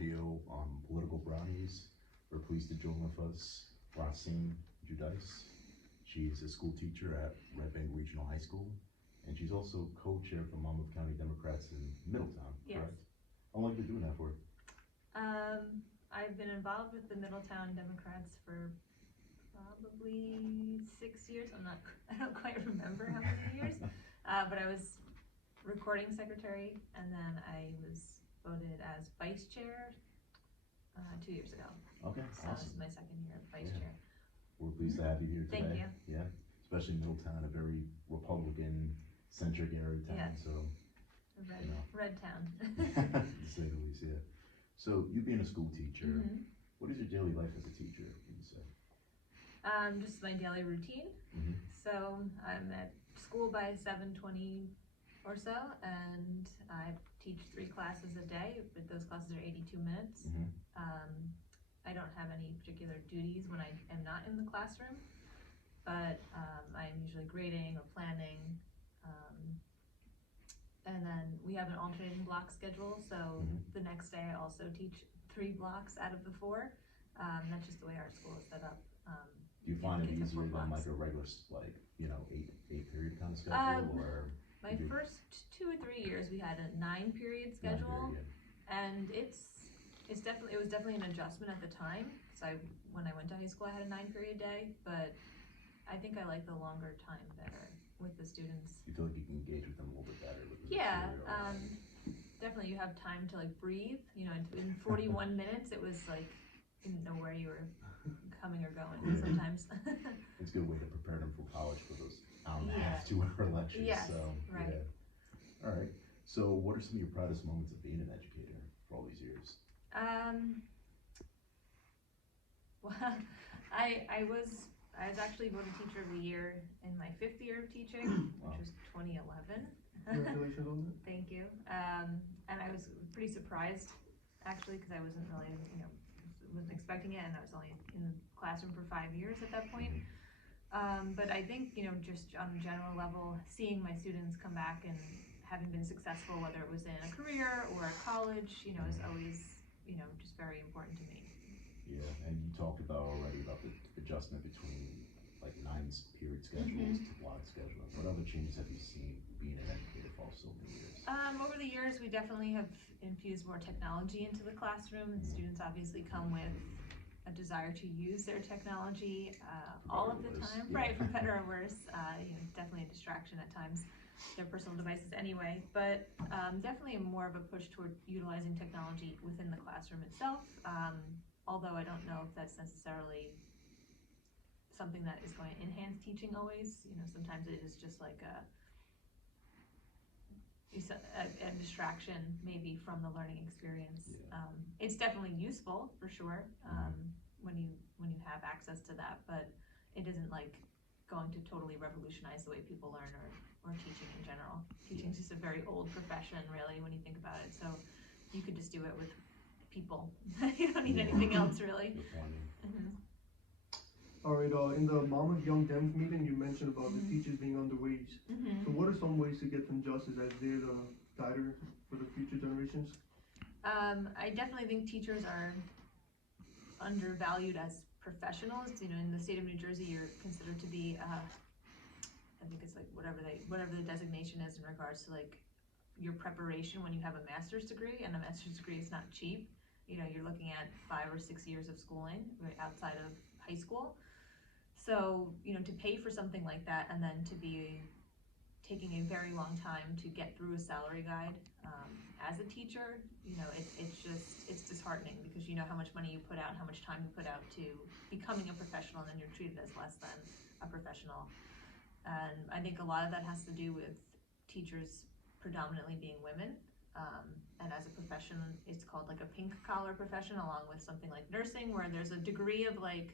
video on political brownies. We're pleased to join with us Roxanne Judice. She's a school teacher at Red Bank Regional High School, and she's also co-chair for Monmouth County Democrats in Middletown, correct? Yes. How long have you been doing that for? I've been involved with the Middletown Democrats for probably 6 years. I don't quite remember how many years, but I was recording secretary, and then I was voted as vice chair 2 years ago. Okay, So awesome. this is my second year as vice chair. We're pleased to have you here today. Thank you. Yeah, especially Middletown, a very Republican-centric area town. Yes. So Red town. to say the least, yeah. So you being a school teacher, what is your daily life as a teacher, would you say? Just my daily routine. Mm-hmm. So I'm at school by 7:20 or so, and I teach 3 classes a day, but those classes are 82 minutes. Mm-hmm. I don't have any particular duties when I am not in the classroom, but I'm usually grading or planning. And then we have an alternating block schedule, so the next day I also teach 3 blocks out of the 4. That's just the way our school is set up. Do you find it kids have 4 easier than blocks. like a regular, like, 8 period kind of schedule, or? My first 2 or 3 years we had a 9-period schedule, and it was definitely an adjustment at the time, because when I went to high school I had a 9-period day, but I think I like the longer time better with the students. You feel like you can engage with them a little bit better with the Yeah, material, definitely you have time to like breathe, in 41 minutes it was like, you didn't know where you were coming or going sometimes. It's a good way to prepare them for college for those hour and a half, 2 hour lectures. Yes, so, right. Yeah. All right. So what are some of your proudest moments of being an educator for all these years? Well, I was actually voted teacher of the year in my 5th year of teaching, Wow. which was 2011. Congratulations on that. Thank you. And I was pretty surprised, actually, because I wasn't really, wasn't expecting it, and I was only in the classroom for 5 years at that point. But I think, just on a general level, seeing my students come back and having been successful, whether it was in a career or a college, is always, just very important to me. Yeah, and you talked about already about the adjustment between like 9-period schedules to block scheduling. What other changes have you seen being an educator for so many years? Over the years, we definitely have infused more technology into the classroom, and students obviously come with a desire to use their technology all of the time, right, for better or worse. Definitely a distraction at times, their personal devices anyway, but definitely more of a push toward utilizing technology within the classroom itself, although I don't know if that's necessarily something that is going to enhance teaching always. Sometimes it is just like a distraction maybe from the learning experience. It's definitely useful for sure when you have access to that, but it isn't like going to totally revolutionize the way people learn or teaching in general. Teaching is just a very old profession, really, when you think about it. So you could just do it with people. You don't need anything else, really. All right, in the Monmouth Young Dems meeting, you mentioned about the teachers being underwaged. So what are some ways to get them justice as they're the guider for the future generations? I definitely think teachers are undervalued as professionals. In the state of New Jersey, you're considered to be, I think it's like whatever the designation is in regards to like your preparation when you have a master's degree, and a master's degree is not cheap. You're looking at 5 or 6 years of schooling right outside of high school. So, to pay for something like that and then to be taking a very long time to get through a salary guide as a teacher, it's disheartening, because you know how much money you put out, how much time you put out to becoming a professional, and then you're treated as less than a professional. And I think a lot of that has to do with teachers predominantly being women. And as a profession, it's called like a pink collar profession, along with something like nursing, where there's a degree of like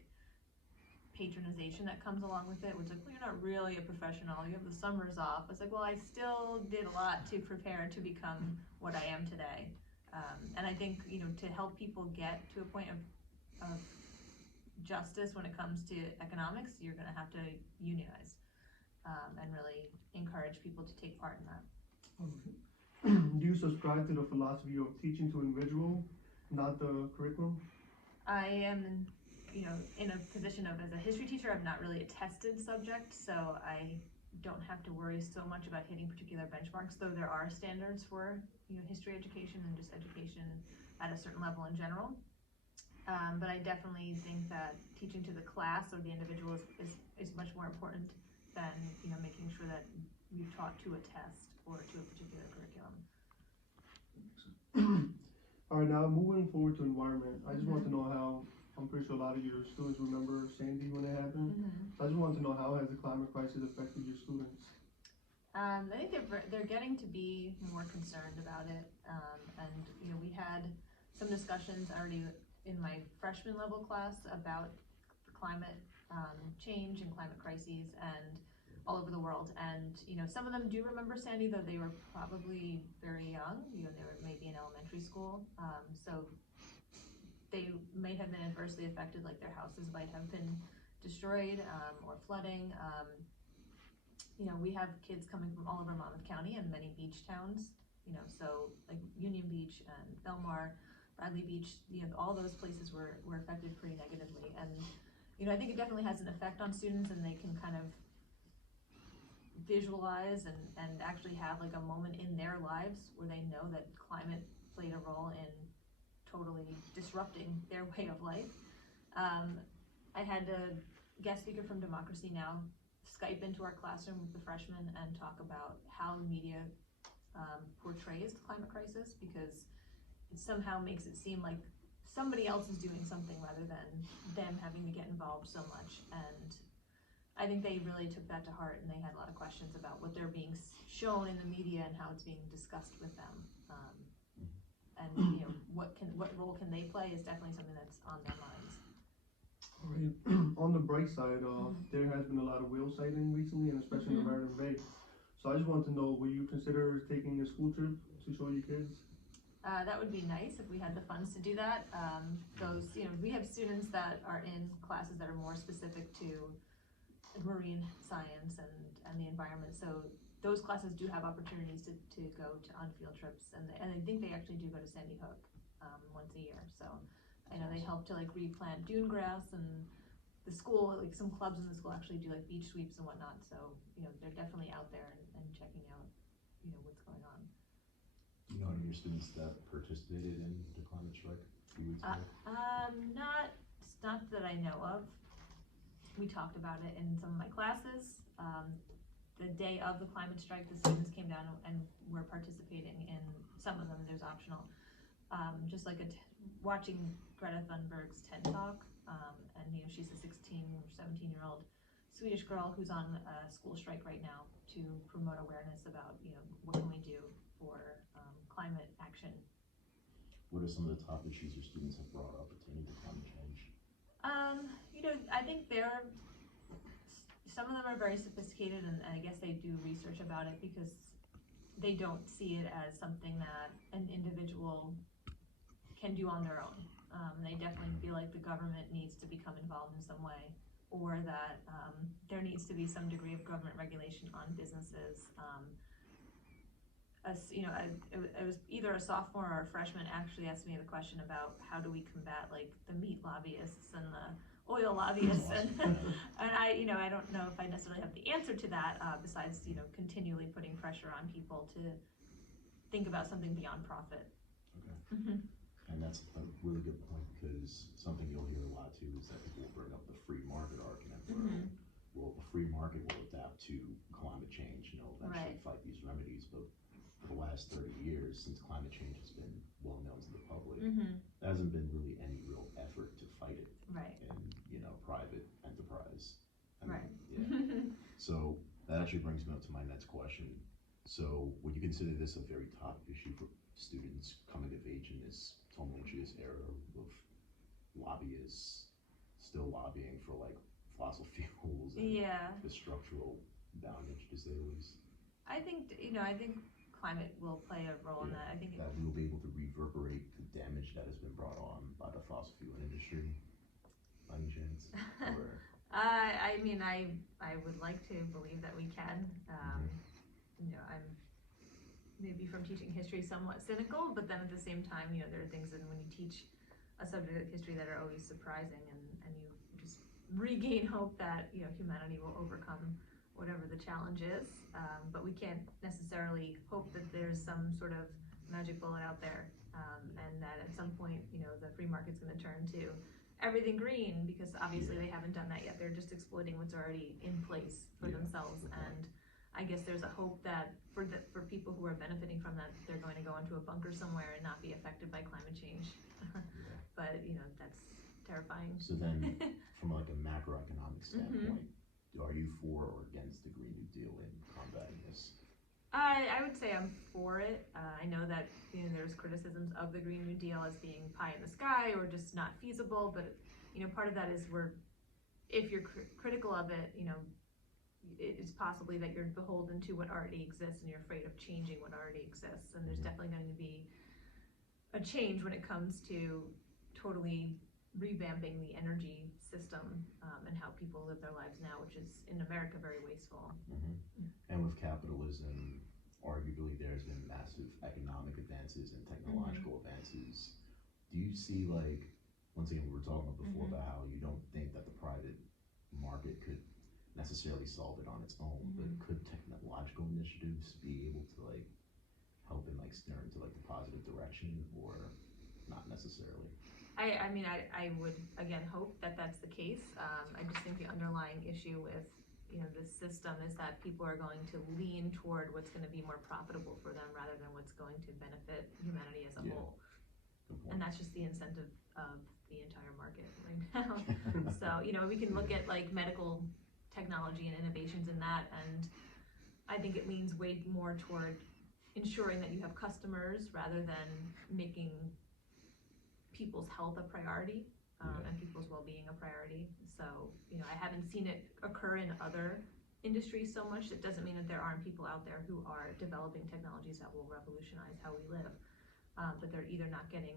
patronization that comes along with it, which is like, well, you're not really a professional, you have the summers off. It's like, well, I still did a lot to prepare to become what I am today. And I think, to help people get to a point of justice when it comes to economics, you're going to have to unionize and really encourage people to take part in that. Do you subscribe to the philosophy of teaching to individual not the curriculum? I am, in a position of, as a history teacher, I'm not really a tested subject, so I don't have to worry so much about hitting particular benchmarks, though there are standards for, history education and just education at a certain level in general. But I definitely think that teaching to the class or the individual is much more important than, making sure that we've taught to a test or to a particular curriculum. All right, now moving forward to environment, I just want to know how, I'm pretty sure a lot of your students remember Sandy when it happened. So I just want to know, how has the climate crisis affected your students? I think they're getting to be more concerned about it, and we had some discussions already in my freshman level class about the climate change and climate crises and all over the world, and some of them do remember Sandy, though they were probably very young. They were maybe in elementary school, so they may have been adversely affected, like their houses might have been destroyed or flooding. We have kids coming from all over Monmouth County and many beach towns, so like Union Beach and Belmar, Bradley Beach, all those places were affected pretty negatively. And, I think it definitely has an effect on students, and they can kind of visualize and actually have like a moment in their lives where they know that climate played a role in totally disrupting their way of life. I had a guest speaker from Democracy Now! Skype into our classroom with the freshmen and talk about how the media portrays the climate crisis, because it somehow makes it seem like somebody else is doing something rather than them having to get involved so much. And I think they really took that to heart, and they had a lot of questions about what they're being shown in the media and how it's being discussed with them. And what role can they play is definitely something that's on their minds. All right. On the bright side, there has been a lot of whale sighting recently, and especially in the Maryland Bay. So I just want to know, will you consider taking a school trip to show your kids? That would be nice if we had the funds to do that. We have students that are in classes that are more specific to marine science and the environment. So those classes do have opportunities to go on field trips, and I think they actually do go to Sandy Hook once a year. So I know they help to like replant dune grass, and the school, like some clubs in the school actually do like beach sweeps and whatnot. So they're definitely out there and checking out what's going on. Do you know any of your students that participated in the climate strike a few weeks ago? Not that I know of. We talked about it in some of my classes. The day of the climate strike, the students came down and were participating in some of them. There's optional, just like watching Greta Thunberg's TED Talk, and she's a 16 or 17-year-old Swedish girl who's on a school strike right now to promote awareness about what can we do for climate action. What are some of the top issues your students have brought up pertaining to climate change? I think some of them are very sophisticated, and I guess they do research about it because they don't see it as something that an individual can do on their own. They definitely feel like the government needs to become involved in some way, or that there needs to be some degree of government regulation on businesses. It was either a sophomore or a freshman actually asked me the question about how do we combat like the meat lobbyists and the oil lobbyists, and I don't know if I necessarily have the answer to that, besides continually putting pressure on people to think about something beyond profit. Okay. And that's a really good point, because something you'll hear a lot too is that people will bring up the free market argument, where well, the free market will adapt to climate change, eventually fight these remedies. But for the last 30 years, since climate change has been well known to the public, there hasn't been really any real effort to fight it in private enterprise. Yeah. So that actually brings me up to my next question. So would you consider this a very top issue for students coming of age in this tumultuous era of lobbyists still lobbying for like fossil fuels and the structural damage, to say the least? I think climate will play a role in that. I think that we'll be able to reverberate the damage that has been brought on by the fossil fuel industry, by any chance? Or I would like to believe that we can. maybe from teaching history, somewhat cynical, but then at the same time, you know, there are things that when you teach a subject like history that are always surprising, and you just regain hope that, you know, humanity will overcome whatever the challenge is. But we can't necessarily hope that there's some sort of magic bullet out there, and that at some point, you know, the free market's going to turn to everything green, because obviously they haven't done that yet. They're just exploiting what's already in place for themselves. And I guess there's a hope that for people who are benefiting from that, they're going to go into a bunker somewhere and not be affected by climate change. But you know, that's terrifying. So then, from like a macroeconomic standpoint, are you for or against the Green New Deal in combating this? I would say I'm for it. I know that, you know, there's criticisms of the Green New Deal as being pie in the sky or just not feasible, but you know, part of that is if you're critical of it, you know, it's possibly that you're beholden to what already exists and you're afraid of changing what already exists. And there's definitely going to be a change when it comes to totally revamping the energy system, and how people live their lives now, which is in America very wasteful. And with capitalism, arguably there's been massive economic advances and technological advances. Do you see, like, once again, we were talking about before about how you don't think that the private market could necessarily solve it on its own, but could technological initiatives be able to like help and like steer into like the positive direction, or not necessarily? I mean, I would again hope that that's the case. I just think the underlying issue with, you know, this system is that people are going to lean toward what's going to be more profitable for them rather than what's going to benefit humanity as a whole. And that's just the incentive of the entire market right now. So, you know, we can look at like medical technology and innovations in that, and I think it leans way more toward ensuring that you have customers rather than making people's health a priority, and people's well-being a priority. So, you know, I haven't seen it occur in other industries so much. It doesn't mean that there aren't people out there who are developing technologies that will revolutionize how we live, but they're either not getting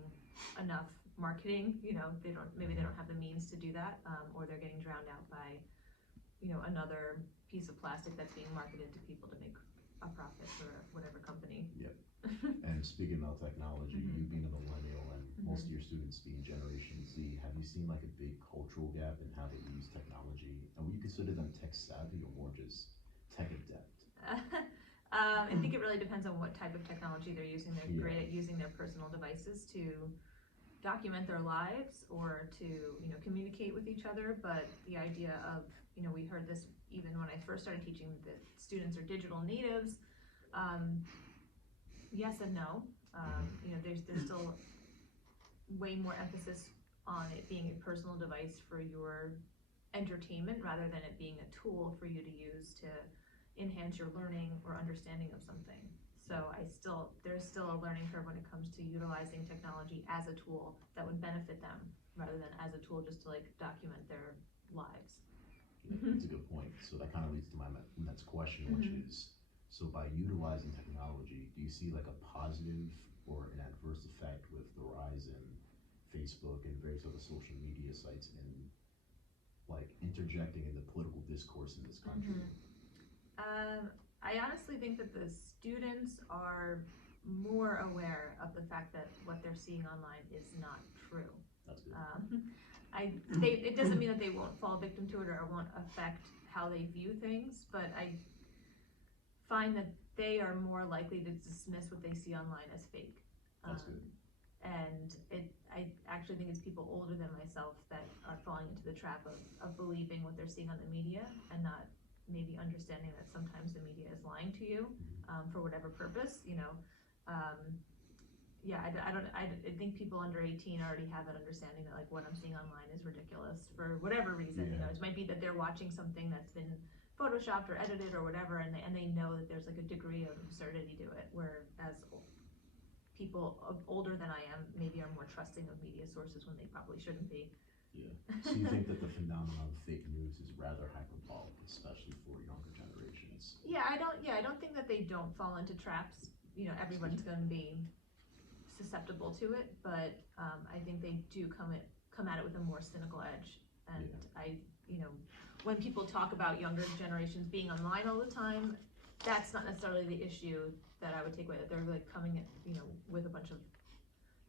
enough marketing, you know, maybe they don't have the means to do that, or they're getting drowned out by, you know, another piece of plastic that's being marketed to people to make a profit for whatever company. And speaking of technology, you being a millennial and most of your students being Generation Z, have you seen like a big cultural gap in how they use technology? And would you consider them tech savvy or more just tech adept? I think it really depends on what type of technology they're using. They're great at using their personal devices to document their lives or to, you know, communicate with each other. But the idea of, you know, we heard this even when I first started teaching, that students are digital natives. Yes and no. You know, there's still way more emphasis on it being a personal device for your entertainment rather than it being a tool for you to use to enhance your learning or understanding of something. So there's still a learning curve when it comes to utilizing technology as a tool that would benefit them rather than as a tool just to like document their lives. That's a good point. So that kind of leads to my next question, which is, so by utilizing technology, do you see like a positive or an adverse effect with the rise in Facebook and various other social media sites in like interjecting in the political discourse in this country? I honestly think that the students are more aware of the fact that what they're seeing online is not true. That's good. It doesn't mean that they won't fall victim to it or it won't affect how they view things, but I find that they are more likely to dismiss what they see online as fake. That's good. And I actually think it's people older than myself that are falling into the trap of believing what they're seeing on the media and not maybe understanding that sometimes the media is lying to you, for whatever purpose, you know. I think people under 18 already have that understanding that like what I'm seeing online is ridiculous for whatever reason. You know, it might be that they're watching something that's been photoshopped or edited or whatever, and they know that there's like a degree of absurdity to it, whereas people older than I am maybe are more trusting of media sources when they probably shouldn't be. So you think that the phenomenon of fake news is rather hyperbolic, especially for younger generations? I don't think that they don't fall into traps. You know, everyone's going to be susceptible to it, but I think they do come at it with a more cynical edge. And you know, when people talk about younger generations being online all the time, that's not necessarily the issue. that I would take away, that they're like coming in, you know, with a bunch of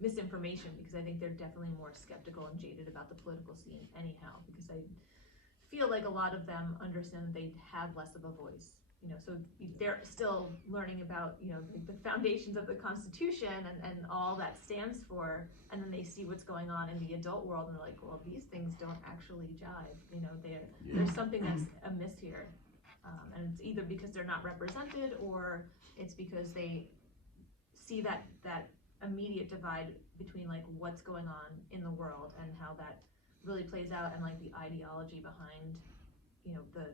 misinformation, because I think they're definitely more skeptical and jaded about the political scene anyhow, because I feel like a lot of them understand that they have less of a voice, you know, so they're still learning about, you know, the foundations of the Constitution and all that stands for, and then they see what's going on in the adult world and they're like, well, these things don't actually jive, you know, there's something that's amiss here. And it's either because they're not represented, or it's because they see that immediate divide between like what's going on in the world and how that really plays out, and like the ideology behind, you know, the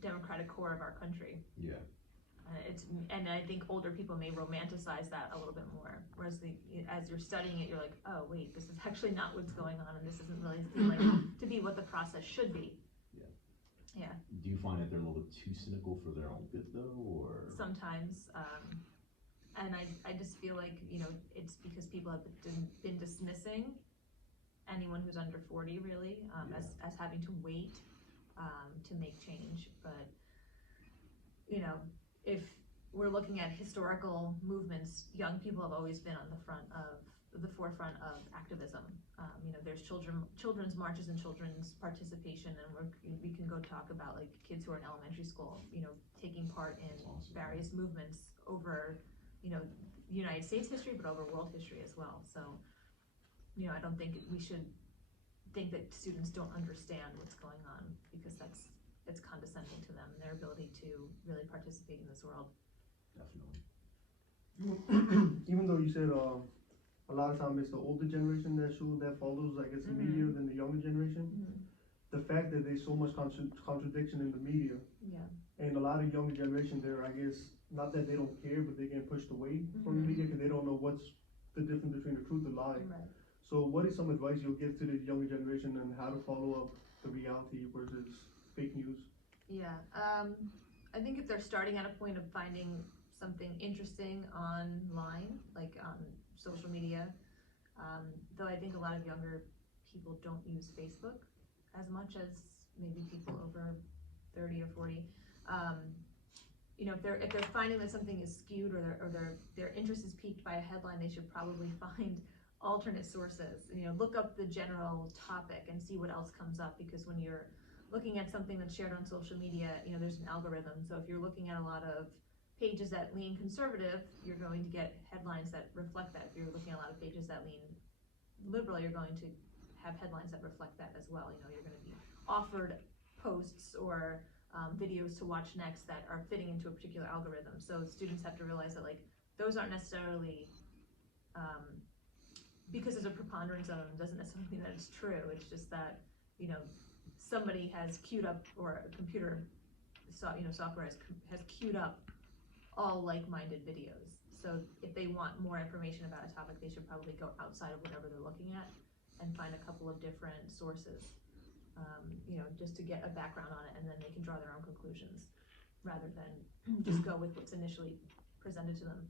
democratic core of our country. Yeah. And I think older people may romanticize that a little bit more, whereas as you're studying it, you're like, oh wait, this is actually not what's going on, and this isn't really feeling to be what the process should be. Yeah. Do you find that they're a little bit too cynical for their own good though, or? Sometimes, and I just feel like, you know, it's because people have been dismissing anyone who's under 40 really, as having to wait to make change. But, you know, if we're looking at historical movements, young people have always been on the forefront of activism. You know, there's children's marches and children's participation, and we can go talk about like kids who are in elementary school, you know, taking part in various movements over, you know, United States history, but over world history as well. So, you know, I don't think we should think that students don't understand what's going on, because it's condescending to them and their ability to really participate in this world. Definitely. Even though you said a lot of times it's the older generation that follows, I guess, the media than the younger generation. The fact that there's so much contradiction in the media, and a lot of younger generation there, I guess, not that they don't care, but they get pushed away from the media because they don't know what's the difference between the truth and lie. Right. So what is some advice you'll give to the younger generation on how to follow up the reality versus fake news? Yeah, I think if they're starting at a point of finding something interesting online, like on social media, though I think a lot of younger people don't use Facebook as much as maybe people over 30 or 40. You know, if they're finding that something is skewed, or their interest is piqued by a headline, they should probably find alternate sources. You know, look up the general topic and see what else comes up, because when you're looking at something that's shared on social media, you know, there's an algorithm. So if you're looking at a lot of pages that lean conservative, you're going to get headlines that reflect that. If you're looking at a lot of pages that lean liberal, you're going to have headlines that reflect that as well. You know, you're going to be offered posts or videos to watch next that are fitting into a particular algorithm. So students have to realize that, like, those aren't necessarily, because there's a preponderance of them doesn't necessarily mean that it's true. It's just that, you know, somebody has queued up, or a computer, you know, software has queued up all like-minded videos. So if they want more information about a topic, they should probably go outside of whatever they're looking at and find a couple of different sources, you know, just to get a background on it, and then they can draw their own conclusions rather than just go with what's initially presented to them.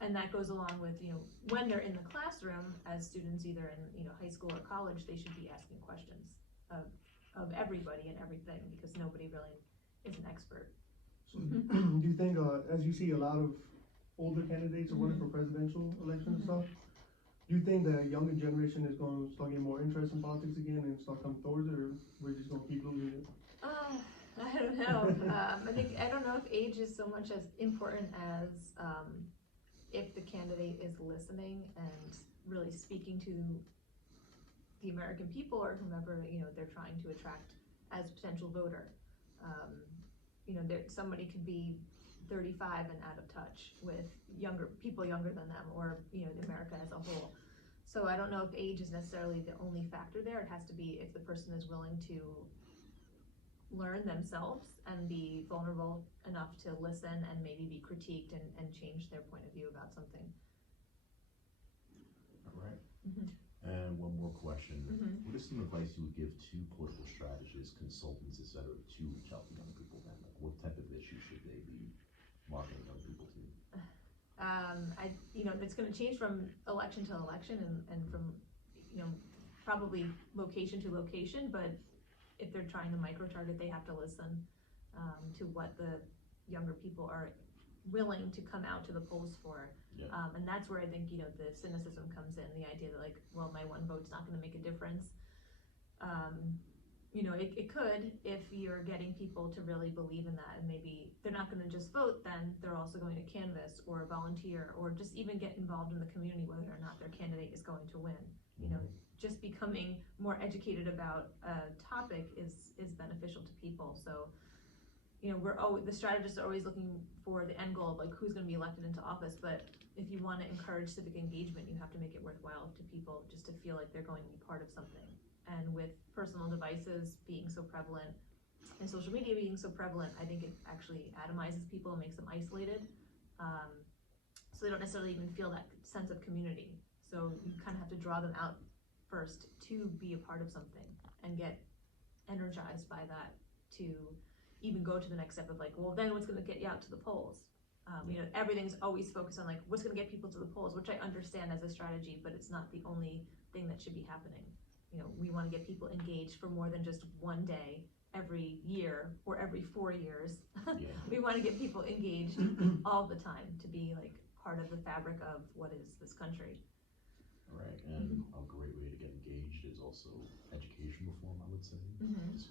And that goes along with, you know, when they're in the classroom as students, either in, you know, high school or college, they should be asking questions of everybody and everything, because nobody really is an expert. So do you think, as you see a lot of older candidates are running for presidential elections and stuff, do you think the younger generation is going to start getting more interest in politics again and start coming towards it, or we're just going to keep losing it? I don't know. I don't know if age is so much as important as if the candidate is listening and really speaking to the American people, or whomever, you know, they're trying to attract as a potential voter. You know, somebody could be 35 and out of touch with people younger than them, or, you know, America as a whole. So I don't know if age is necessarily the only factor there. It has to be if the person is willing to learn themselves and be vulnerable enough to listen and maybe be critiqued and change their point of view about something. All right. And one more question. What is some advice you would give to political strategists, consultants, etc., to reach out to young people then? Like, what type of issues should they be marketing young people to? You know, it's going to change from election to election, and from, you know, probably location to location, but if they're trying to micro-target, they have to listen to what the younger people are willing to come out to the polls for. Yeah. And that's where I think, you know, the cynicism comes in, the idea that like, well, my one vote's not gonna make a difference. You know, it could if you're getting people to really believe in that, and maybe they're not gonna just vote, then they're also going to canvass or volunteer or just even get involved in the community whether or not their candidate is going to win. You know, just becoming more educated about a topic is beneficial to people. So, you know, the strategists are always looking for the end goal of like who's gonna be elected into office, but if you wanna encourage civic engagement, you have to make it worthwhile to people just to feel like they're going to be part of something. And with personal devices being so prevalent and social media being so prevalent, I think it actually atomizes people and makes them isolated. So they don't necessarily even feel that sense of community. So you kind of have to draw them out first to be a part of something and get energized by that to even go to the next step of like, well, then what's gonna get you out to the polls? You know, everything's always focused on like, what's gonna get people to the polls, which I understand as a strategy, but it's not the only thing that should be happening. You know, we wanna get people engaged for more than just one day every year or every 4 years. Yeah. We wanna get people engaged all the time to be like part of the fabric of what is this country. Right, and a great way to get engaged is also education reform, I would say. Just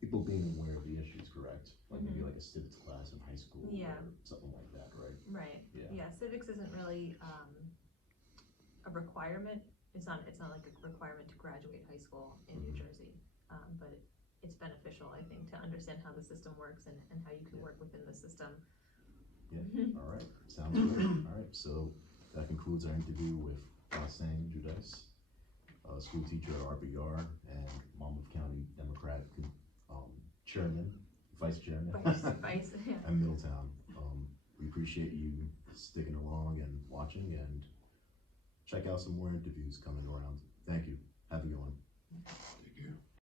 people being aware of the issues, correct? Like maybe like a civics class in high school or something like that, right? Right. Yeah. Civics isn't really a requirement. It's not like a requirement to graduate high school in New Jersey, but it's beneficial, I think, to understand how the system works and how you can work within the system. Yeah, all right, sounds great. All right, so that concludes our interview with Roxanne Judice, school teacher at RBR and Monmouth County Democratic chairman, vice chairman Vice, yeah. at Middletown. We appreciate you sticking along and watching, and check out some more interviews coming around. Thank you. Have a good one. Take care.